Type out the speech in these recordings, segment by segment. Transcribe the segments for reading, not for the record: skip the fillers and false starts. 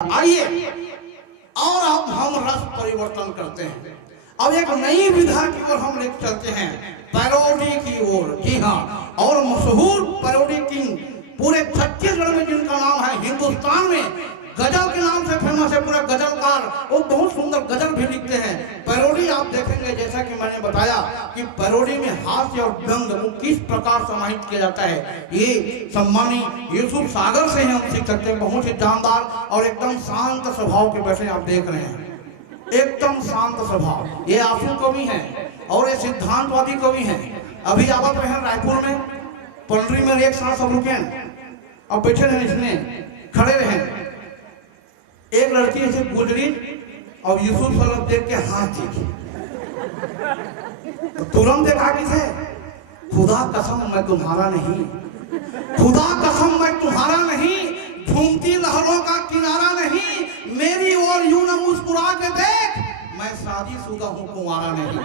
आइए और अब हम रस परिवर्तन करते हैं। अब एक नई विधा की ओर हम लेकर चलते हैं, पैरोडी की ओर। जी हाँ, और मशहूर पैरोडी किंग पूरे छत्तीसगढ़ में जिनका नाम है, हिंदुस्तान में गजल के नाम से फेमस है, पूरा गजलकार। वो बहुत सुंदर गजल भी लिखते हैं। पैरोडी आप देखेंगे, जैसा कि मैंने बताया कि पैरोडी में हास्य और व्यंग वो किस प्रकार समाहित किया जाता है, ये सम्मानी यूसुफ सागर से हम सीख सकते हैं। बहुत ही जानदार और एकदम शांत स्वभाव के वैसे आप देख रहे हैं, एकदम शांत स्वभाव। ये आंसू कवि हैं और ये सिद्धांतवादी कवि हैं। अभी आवत रहे हैं रायपुर में, पंडरी में एक साथ सब रुके और बैठे रहे, इसमें खड़े रहे। एक लड़की ऐसे गुजरी और यूसुफ सलाम देख के हाथ चीखी, तो तुरंत देखा कि थे, खुदा कसम मैं तुम्हारा नहीं, खुदा कसम मैं तुम्हारा नहीं, झूमती लहरों का किनारा नहीं, मेरी ओर यूं न मुस्कुरा के देख, मैं शादीशुदा हूं कुंवारा नहीं।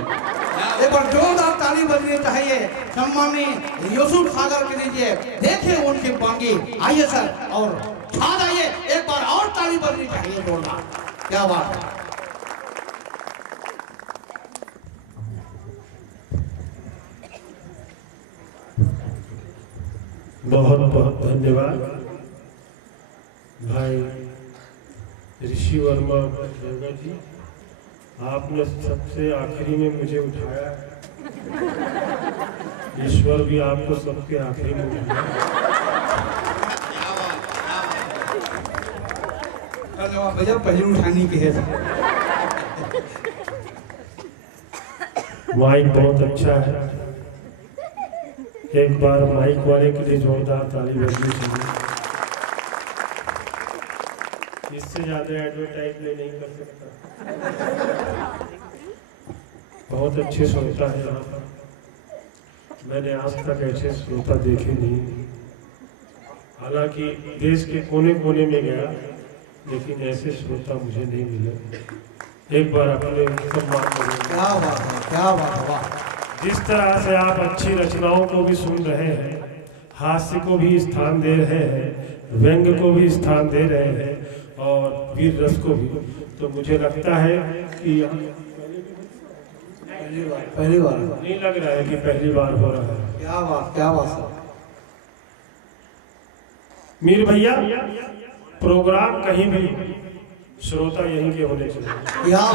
एक बार जोरदार ताली बजनी चाहिए सम्मानी यूसुफ सागर के लीजिए। देखिए उनकी बांगी। आइए सर और छा जाइए, एक बार और ताली बजनी चाहिए जोरदार। क्या बात है। बहुत बहुत धन्यवाद भाई ऋषि वर्मा देवगा जी, आपने सबसे आखिरी में मुझे उठाया। ईश्वर भी आपको सबके आखिरी में उठाया। भैया पहले उठानी के है। माइक बहुत अच्छा है, एक बार माइक वाले के लिए जोरदार ताली बजनी चाहिए। इससे ज्यादा एडवर्टाइज में नहीं कर सकता। बहुत अच्छे श्रोता है यहाँ पर, मैंने आज तक ऐसे श्रोता देखे नहीं। हालांकि देश के कोने कोने में गया, लेकिन ऐसे श्रोता मुझे नहीं मिले। एक बार अपने सम्मान करें। क्या बात है, क्या बात है। जिस तरह से आप अच्छी रचनाओं को भी सुन रहे हैं, हास्य को भी स्थान दे रहे हैं, व्यंग को भी स्थान दे रहे हैं और वीर रस को भी, तो मुझे लगता है कि पहली बार नहीं लग रहा है कि पहली बार हो रहा है। क्या बात, क्या बात। मीर भैया, प्रोग्राम कहीं भी श्रोता यहीं के होने चाहिए। वाह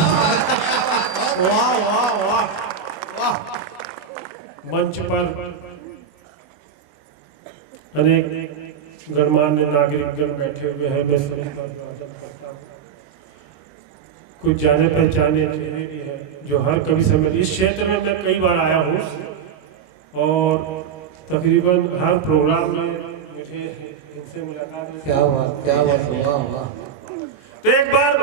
वाह वाह वाह। मंच पर अनेक गणमान्य नागरिकगण बैठे हुए हैं, मैं सभी का स्वागत करता हूं। कुछ जाने पहचाने चेहरे भी हैं जो हर कवि सम्मेलन, इस क्षेत्र में मैं कई बार आया हूँ और तकरीबन हर प्रोग्राम में मुझे इनसे मुलाकात है। क्या बात, क्या बात। वाह वाह। तो एक बार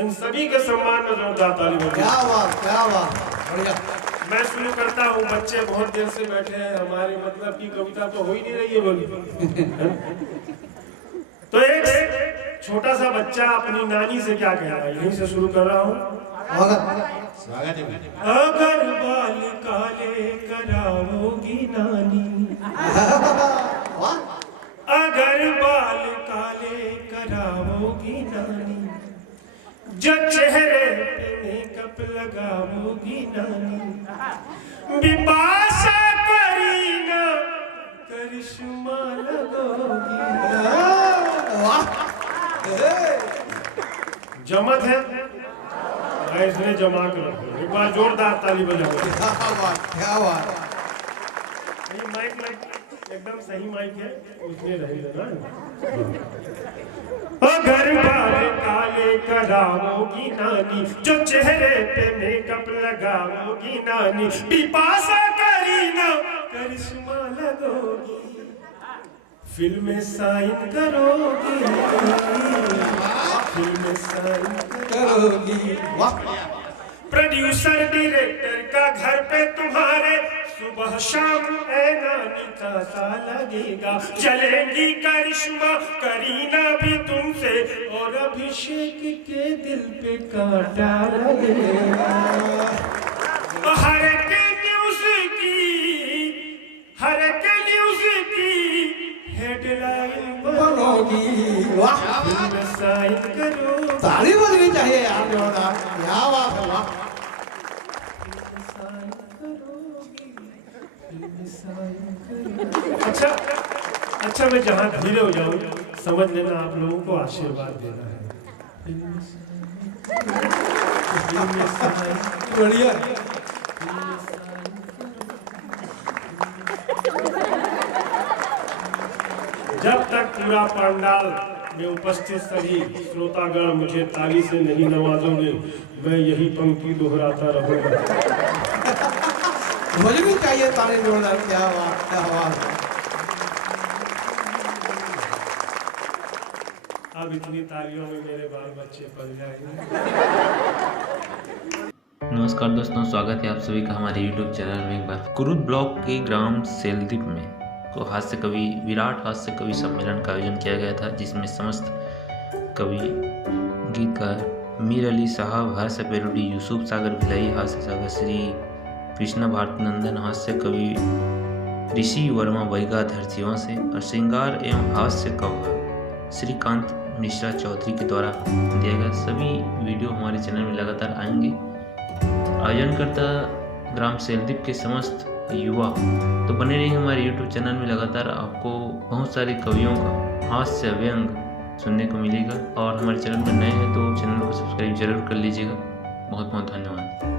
इन सभी के सम्मान में जोरदार ताली बजाइए। क्या बात, क्या बात। बढ़िया। मैं शुरू करता हूँ। बच्चे बहुत देर से बैठे हैं, हमारे मतलब की कविता तो हो ही नहीं रही है बोली। तो एक छोटा सा बच्चा अपनी नानी से क्या कह रहा है, यहीं से शुरू कर रहा हूँ। अगर बाल काले कराओगी नानी, अगर बाल काले कराओगी नानी, जो चेहरे पे मेकअप लगाओगी नानी, बिपाशा करीना करिश्मा लगोगी। जमत है, इसने जमा कर रखो। एक बार जोरदार ताली बजाओ। क्या बात, क्या बात। माइक एकदम सही माइक है, उसने रही देना। अगर बाल काले कराओगी नानी, जो चेहरे पे मेकअप लगाओगी नानी, बिपाशा करीना करिश्मा लगोगी, फिल्म साइन करोगी, फिल्म साइन करोगी। वाह। प्रोड्यूसर डायरेक्टर का घर पे तुम्हारे सुबह शाम ऐ नानी तासा लगेगा, चलेगी करिश्मा करीना भी तुमसे, और अभिषेक के दिल पे कांटा लगेगा। हर एक न्यूज की हेडलाइन बनोगी। वाह, फिल्म साइन करो। ताली बजनी चाहिए यार जोरदार, क्या बात है, वाह। अच्छा अच्छा, मैं जहाँ धीरे हो जाऊँ समझ लेना आप लोगों को आशीर्वाद देना है। बढ़िया। जब तक पूरा पंडाल में उपस्थित सभी श्रोतागण मुझे ताली से नहीं नवाजोगे, मैं यही पंक्ति दोहराता रहूंगा। मुझे भी चाहिए ताली जोरदार, क्या बात, क्या बात। अब इतनी तालियों में मेरे बाल बच्चे पल जाएंगे। नमस्कार दोस्तों, स्वागत है आप सभी का हमारे YouTube चैनल में एक बार। कुरुद ब्लॉक के ग्राम सेलदीप में को हास्य कवि विराट हास्य कवि सम्मेलन का आयोजन किया गया था, जिसमें समस्त कवि गीतकार मीर अली साहब हास्य पैरोडी, यूसुफ सागर भिलाई हास्य सागर, श्री कृष्णा भारती नंदन हास्य कवि, ऋषि वर्मा वैगाधर जीवा से, और श्रृंगार एवं हास्य कवि श्रीकांत मिश्रा चौधरी के द्वारा दिया गया। सभी वीडियो हमारे चैनल में लगातार आएंगे। आयोजनकर्ता ग्राम सेलदीप के समस्त युवा, तो बने रहिए हमारे YouTube चैनल में। लगातार आपको बहुत सारे कवियों का हास्य व्यंग सुनने को मिलेगा, और हमारे चैनल में नए हैं तो चैनल को सब्सक्राइब जरूर कर लीजिएगा। बहुत बहुत धन्यवाद।